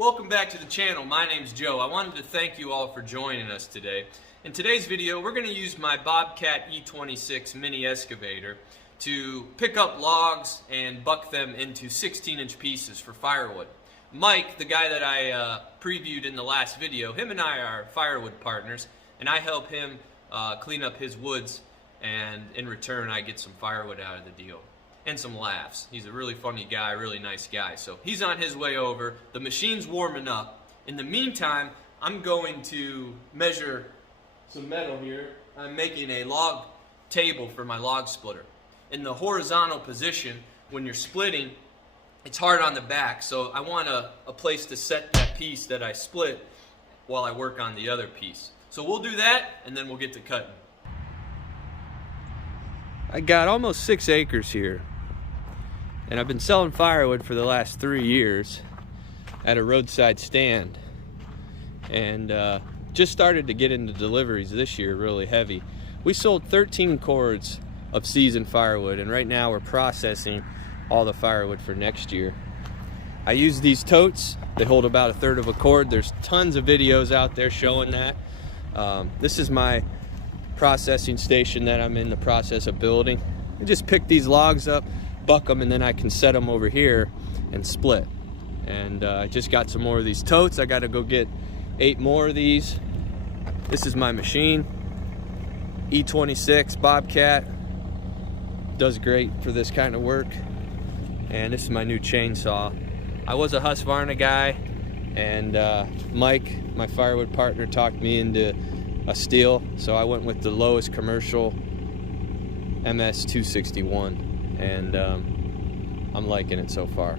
Welcome back to the channel. My name's Joe. I wanted to thank you all for joining us today. In today's video, we're going to use my Bobcat E26 mini excavator to pick up logs and buck them into 16-inch pieces for firewood. Mike, the guy that I previewed in the last video, him and I are firewood partners, and I help him clean up his woods, and in return I get some firewood out of the deal. And some laughs. He's a really funny guy, really nice guy. So he's on his way over. The machine's warming up. In the meantime, I'm going to measure some metal here. I'm making a log table for my log splitter. In the horizontal position, when you're splitting, it's hard on the back, so I want a place to set that piece that I split while I work on the other piece. So we'll do that, and then we'll get to cutting. I got almost 6 acres here, and I've been selling firewood for the last 3 years at a roadside stand, and just started to get into deliveries this year really heavy. We sold 13 cords of seasoned firewood, and right now we're processing all the firewood for next year. I use these totes. They hold about 1/3 of a cord. There's tons of videos out there showing that. This is my processing station that I'm in the process of building. I just pick these logs up, buck them, and then I can set them over here and split. And I just got some more of these totes. I got to go get 8 more of these. This is my machine, E26 Bobcat. Does great for this kind of work. And this is my new chainsaw. I was a Husqvarna guy, and Mike, my firewood partner, talked me into a steel, so I went with the lowest commercial MS 261, and I'm liking it so far.